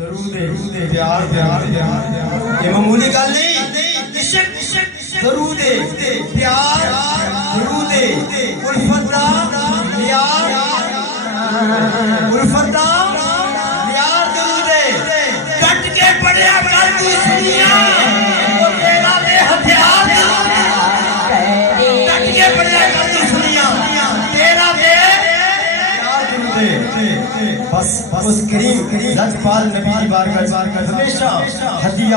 پیار یہ معمولی گل نہیں، عشق درود پیار درود الفت دا پیار الفت دا پیار درود کٹ کے پڑھیا کر تو سنیا او تیرا بے ہتھیار کٹ کے پڑھیا کر تو سنیا تیرا بے بس اس کریم لجپال نبی کی بارگاہ ہمیشہ ہدیہ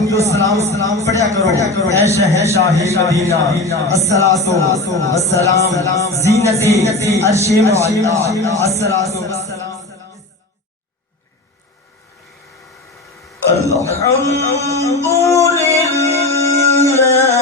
درود و سلام پڑھیا کرو اے شہنشاہ مدینہ الصلاۃ والسلام زینت عرش معلا الصلاۃ والسلام الحمد للہ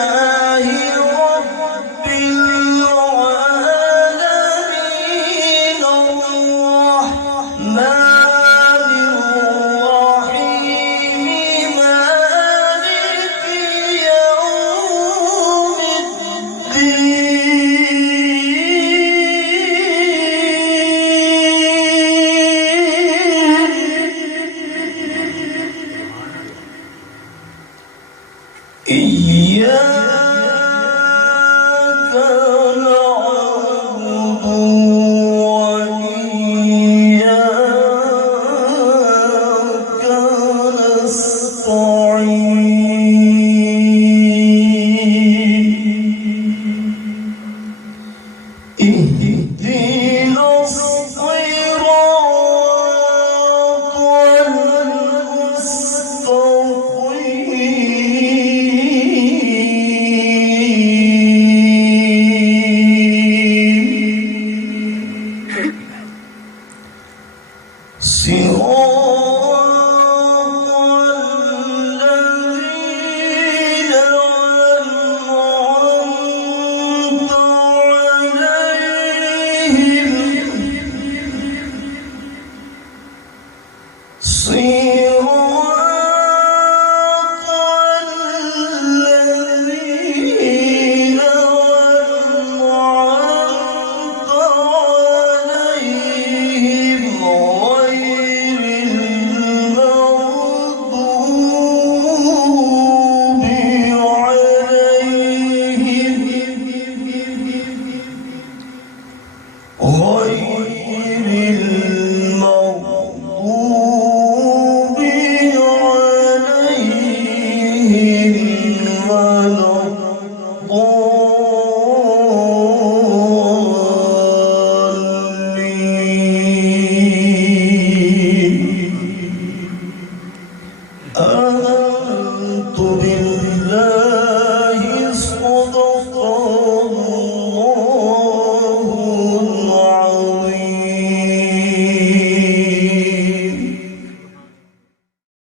تو